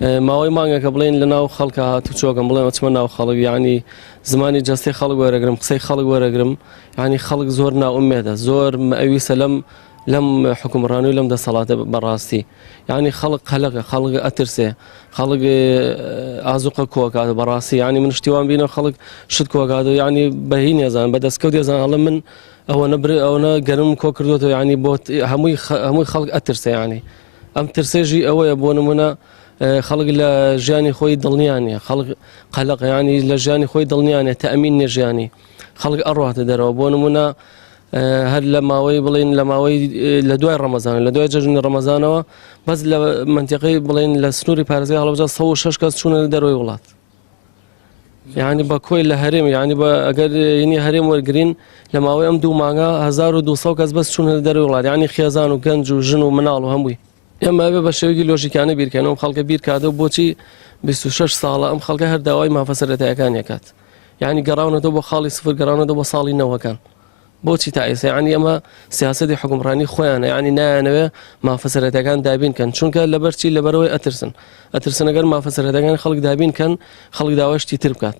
ماوەی مانگێکە بڵێن لە ناو خەڵکە هاتوو چۆکەم بڵێن ئەچمە ناو خەڵک یعنی زمانی جەستەی خەڵک وەرەگرم قسەی خەڵک وەرەگرم یعنی خەڵک زۆر ناومێدە زۆر ئەویسە لەم حکومڕانی و لەم دەسەڵاتە بەڕاستی یعنی خەڵک قەلەقە خەڵک ئەترسێ خەڵک ئازوقە کۆکاتە بەڕاستی یعنی من شتیوان بینە خەڵک شت کۆکاتە یعنی بەهی نێزان بەدەستکەوت دێزان هەڵە من ئەوە گەرم کۆ کردوەوە یعنی بۆ هەمووی خەڵک ئەترسێ یعنی ئەم ترسێژی ئەوەیە بۆ نمونە خەڵک لە ژیانی خۆی دڵنیانە خەڵک قەلەق ینی لە ژیانی خۆی دڵنیانە تەئەمین نێژیانی خەڵک ئەڕاتە دەرەوە بۆ نمونە هەر لە ماوەی بڵێن لە ماوەی لە دوای ڕەمەزان لە دوای جەژنی ڕەمەزانەوە بەس لە منتیقەی بڵێن لە سنووری پارێزگای هەڵەبجە 106 کەس چوونە لە دەرەوەی وڵات یعنی بە کۆی لە هەرێم یعنی بە ئەگەر ینی هەرێم وەرگرین لە ماوەی ئەم دوو مانگە 1200 کەس بەس چوونە لە دەرەوەی وڵات یعنی خێزان و گەنج و ژن و مناڵ و هەمووی ئێمە بێ بە شێوەیەکی لۆژیکانە بیرکەنەوە خەڵکە بیرکاتە و بۆچی 26 ساڵە ئەم خەڵکە هەر داوای مافەسەرەتایەکان یەکات یعنی گەڕاونەوە بۆ خاڵی سفر گەڕاونەوە بۆ ساڵی نەوەکان بۆچی تایسە یعنی ئەمە سیاسەتی حکومڕانی خۆیانە یعنی نایانەوێ مافەسەرەتەکان دابینکەن چونکە لەبەرچی لەبەرەوەی ئەترسن ئەگەر مافەسەرەتەکان خەڵک دابینکەن خەڵک داوای شتی تر بکات